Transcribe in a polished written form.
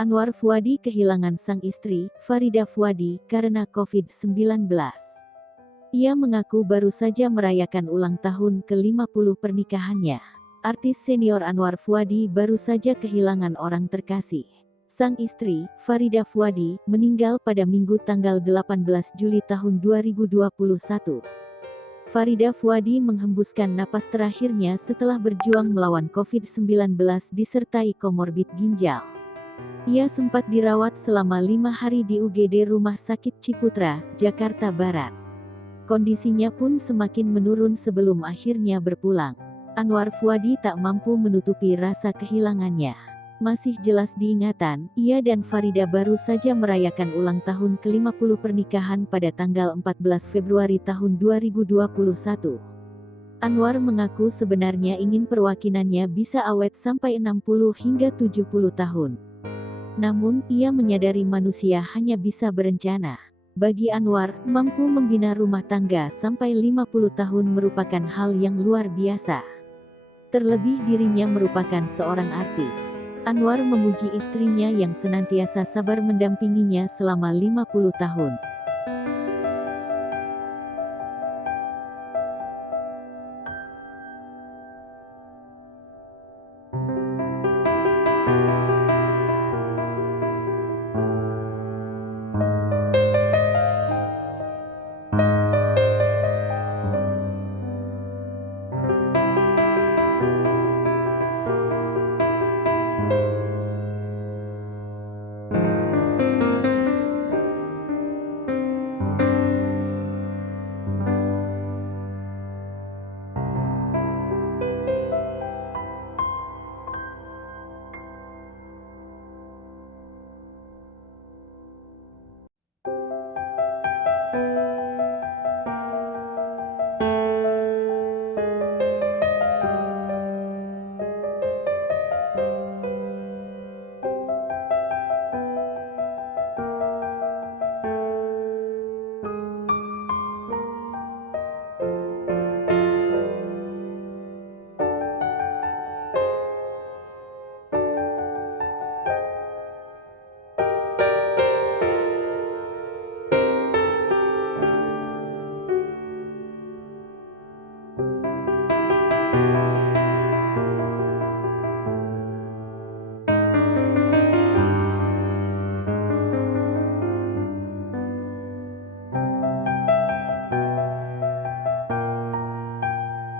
Anwar Fuady kehilangan sang istri, Farida Fuady, karena COVID-19. Ia mengaku baru saja merayakan ulang tahun ke-50 pernikahannya. Artis senior Anwar Fuady baru saja kehilangan orang terkasih. Sang istri, Farida Fuady, meninggal pada Minggu tanggal 18 Juli tahun 2021. Farida Fuady menghembuskan napas terakhirnya setelah berjuang melawan COVID-19 disertai komorbid ginjal. Ia sempat dirawat selama 5 hari di UGD Rumah Sakit Ciputra, Jakarta Barat. Kondisinya pun semakin menurun sebelum akhirnya berpulang. Anwar Fuady tak mampu menutupi rasa kehilangannya. Masih jelas diingatan, ia dan Farida baru saja merayakan ulang tahun ke-50 pernikahan pada tanggal 14 Februari tahun 2021. Anwar mengaku sebenarnya ingin perwakinannya bisa awet sampai 60 hingga 70 tahun. Namun, ia menyadari manusia hanya bisa berencana. Bagi Anwar, mampu membina rumah tangga sampai 50 tahun merupakan hal yang luar biasa. Terlebih dirinya merupakan seorang artis. Anwar memuji istrinya yang senantiasa sabar mendampinginya selama 50 tahun.